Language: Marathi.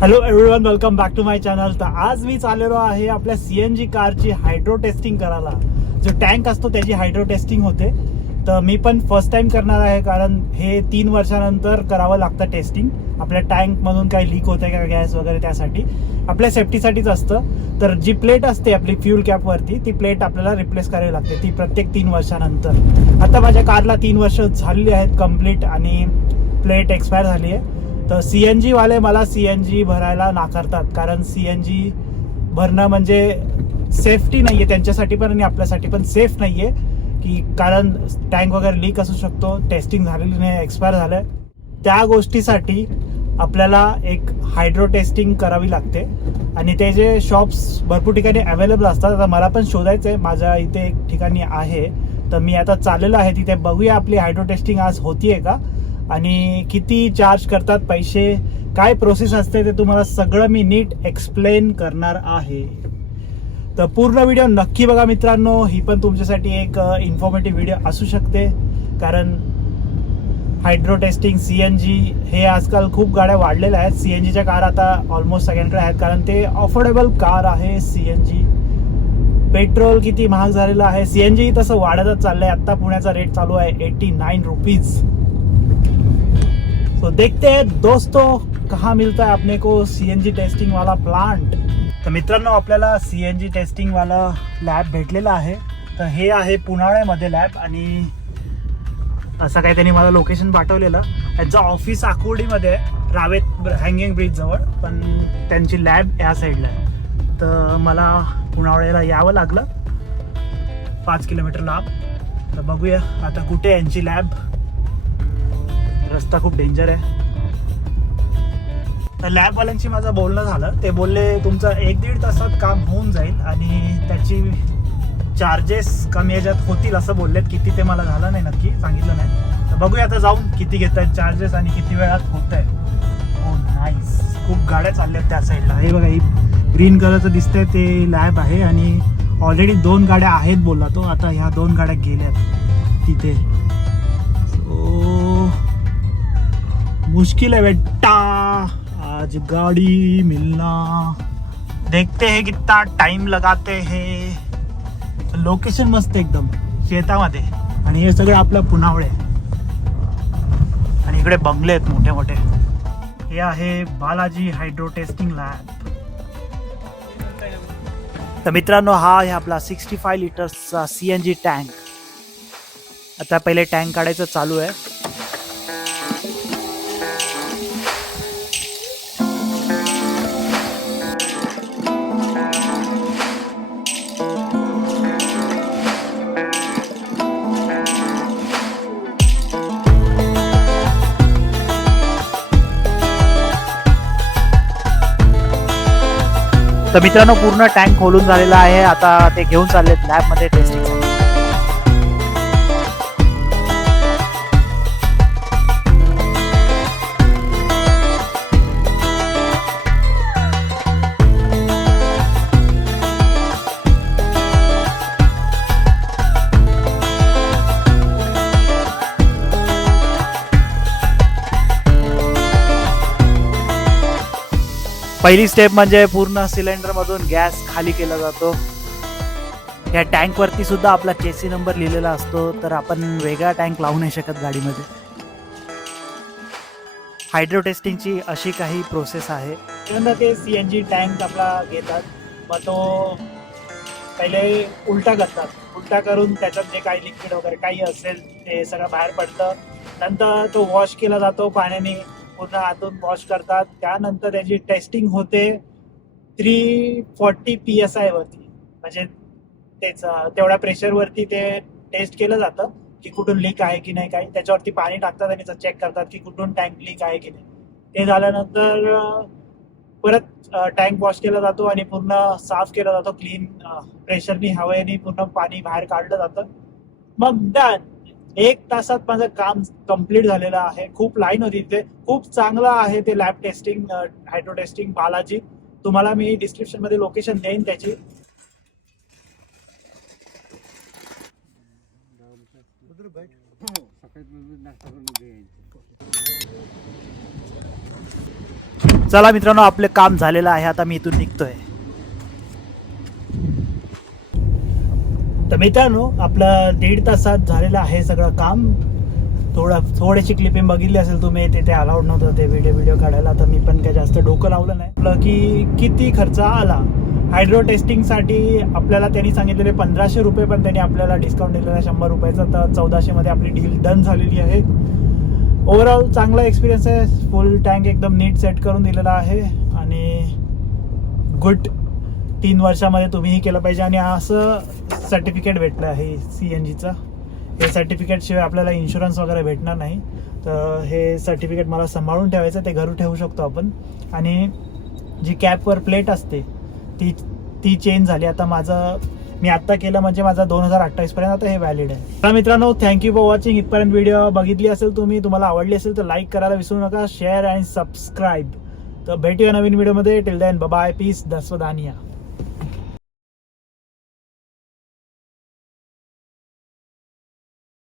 Hello everyone welcome back to my channel तर आज मी चाललेलो आहे आपल्या सी एन जी कारची हायड्रो टेस्टिंग करायला. जो टँक असतो त्याची हायड्रो टेस्टिंग होते. तर मी पण फर्स्ट टाइम करणार आहे कारण हे तीन वर्षानंतर करावं लागतं टेस्टिंग आपल्या टँकमधून काही लीक होतं का गॅस वगैरे त्यासाठी. आपल्या सेफ्टीसाठीच असतं. तर जी प्लेट असते आपली फ्यूल कॅपवरती ती प्लेट आपल्याला रिप्लेस करावी लागते. ती प्रत्येक तीन वर्षानंतर. आता माझ्या कारला तीन वर्ष झालेली आहेत कंप्लीट आणि प्लेट एक्सपायर झाली आहे. तर सी एन जीवाले मला सी एन जी भरायला नाकारतात. कारण सी एन जी भरणं म्हणजे सेफ्टी नाही आहे त्यांच्यासाठी पण आणि आपल्यासाठी पण सेफ नाही आहे की कारण टँक वगैरे लीक असू शकतो टेस्टिंग झालेली नाही एक्सपायर झालं आहे त्या गोष्टीसाठी आपल्याला एक हायड्रो टेस्टिंग करावी लागते. आणि ते जे शॉप्स भरपूर ठिकाणी अवेलेबल असतात आता मला पण शोधायचं आहे माझ्या इथे एक ठिकाणी आहे. तर मी आता चाललेलो आहे तिथे. बघूया आपली हायड्रो टेस्टिंग आज होतीये का? आणि किती चार्ज करतात पैसे? काय प्रोसेस असते ते तुम्हाला सगळं मी नीट एक्सप्लेन करणार आहे. तर पूर्ण व्हिडिओ नक्की बघा मित्रांनो. ही पण तुमच्यासाठी एक इन्फॉर्मेटिव्ह व्हिडिओ असू शकते. कारण hydro testing C N G हे आजकाल खूप गाड्या वाढलेल्या आहेत. सी एन जीच्या कार आता ऑलमोस्ट सगळ्यांकडे आहेत. कारण ते अफोर्डेबल कार आहे सी एन जी पेट्रोल किती महाग झालेलं आहे. सी एन जी तसं वाढतच चाललंय. आत्ता पुण्याचा रेट चालू आहे एटी नाईन रुपीज तो देखते हैं दोस्तों कहाँ मिलता है अपने को सीएनजी टेस्टिंग वाला प्लांट तर मित्रांनो आपल्याला सीएनजी टेस्टिंग वाला लॅब भेटलेला आहे. तर हे आहे पुनाळ्यामध्ये लॅब आणि असं काही त्यांनी मला लोकेशन पाठवलेलं. त्यांचं ऑफिस आकुर्डीमध्ये आहे रावेत हँगिंग ब्रिजजवळ पण त्यांची लॅब या साईडला आहे. तर मला पुनावळ्याला यावं लागलं. पाच किलोमीटर लांब. तर बघूया आता कुठे यांची लॅब रस्ता खूप डेंजर आहे. तर लॅबवाल्यांशी माझं बोलणं झालं. ते बोलले तुमचं एक दीड तासात काम होऊन जाईल आणि त्याची चार्जेस कमी याच्यात होतील असं बोललेत. किती ते मला झालं नाही नक्की सांगितलं नाही. तर बघूया आता जाऊन किती घेत आहेत चार्जेस आणि किती वेळात होत आहे हो नाईस खूप गाड्या चालल्या आहेत त्या साईडला हे बघा ही ग्रीन कलरचं दिसतंय ते लॅब आहे आणि ऑलरेडी दोन गाड्या आहेत बोलला तो. आता ह्या दोन गाड्या गेल्यात तिथे. मुश्किल है बेटा। आज गाड़ी मिलना। देखते हैं कितना टाइम लगाते हैं। लोकेशन मस्त एकदम शेतामध्ये. आणि हे सगळे आपलं पुनावळे आणि इकडे बंगले आहेत मोठे मोठे हे आहे बालाजी हायड्रो टेस्टिंग लॅब तर मित्रांनो हा आहे आपला सिक्स्टी फाय लिटर्सचा सी एन जी टँक आता पहिले टँक काढायचं चालू आहे. तर मित्रांनो पूर्ण टँक खोलून झालेला आहे. आता ते घेऊन चाललेत लॅबमध्ये टेस्टिंग पहिली स्टेप म्हणजे पूर्ण सिलेंडरमधून गॅस खाली केला जातो. या टँकवरती सुद्धा आपला चेसी नंबर लिहिलेला असतो तर आपण वेगळा टँक लावू नाही शकत गाडीमध्ये. हायड्रो टेस्टिंगची अशी काही प्रोसेस आहे. त्यानंतर ते सी एन जी टँक आपला घेतात मग तो पहिले उलटा करतात. उलटा करून त्याच्यात जे काही लिक्विड वगैरे काही असेल ते सगळं बाहेर पडतं. नंतर तो वॉश केला जातो पाण्याने. पूर्ण आतून वॉश करतात. त्यानंतर त्याची टेस्टिंग होते three forty P S I वरती. म्हणजे तेच तेवढ्या प्रेशरवरती ते टेस्ट केलं जातं की कुठून लीक आहे की नाही काही त्याच्यावरती पाणी टाकतात आणि चेक करतात की कुठून टँक लीक आहे की नाही. ते झाल्यानंतर परत टँक वॉश केला जातो आणि पूर्ण साफ केला जातो. क्लीन प्रेशरनी हवेने पूर्ण पाणी बाहेर काढलं जातं. मग डन एक तासात माझं काम कंप्लीट झालेलं आहे. खूप लाईन होती तिथे खूप चांगलं आहे ते lab testing hydro testing Balaji. तुम्हाला मी डिस्क्रिप्शनमध्ये लोकेशन देईन त्याची. चला मित्रांनो आपले काम झालेलं आहे. आता मी इथून निघतोय. तर मित्रांनो आपलं दीड तासात झालेलं आहे सगळं काम. थोडं थोडीशी क्लिपिंग बघितली असेल तुम्ही तिथे अलाउड नव्हतं ते व्हिडिओ व्हिडिओ काढायला तर मी पण काही जास्त डोकं लावलं नाही. आपलं की किती खर्च आला. हायड्रो टेस्टिंगसाठी आपल्याला त्यांनी सांगितलेले पंधराशे रुपये पण त्यांनी आपल्याला डिस्काउंट दिलेला आहे शंभर रुपयाचा. तर चौदाशेमध्ये आपली डील डन झालेली आहे. ओव्हरऑल चांगला एक्सपिरियन्स आहे. फुल टँक एकदम नीट सेट करून दिलेला आहे. आणि गुड तीन वर्षामध्ये तुम्हीही केलं पाहिजे आणि असं सर्टिफिकेट भेटलं आहे सी एन जीचं हे सर्टिफिकेट शिवाय आपल्याला इन्शुरन्स वगैरे भेटणार नाही. तर हे सर्टिफिकेट मला सांभाळून ठेवायचं ते घरून ठेवू शकतो आपण. आणि जी कॅपवर प्लेट असते ती ती चेंज झाली. आता माझं मी आत्ता केलं म्हणजे माझा दोन हजार अठ्ठावीस पर्यंत आता हे व्हॅलिड आहे. तर मित्रांनो थँक्यू फॉर वॉचिंग इथपर्यंत व्हिडिओ बघितली असेल तुम्ही तुम्हाला आवडली असेल तर लाईक करायला विसरू नका. शेअर अँड सबस्क्राईब तर भेटूया नवीन व्हिडिओमध्ये टिल दॅन बाय पीस दसवदानिया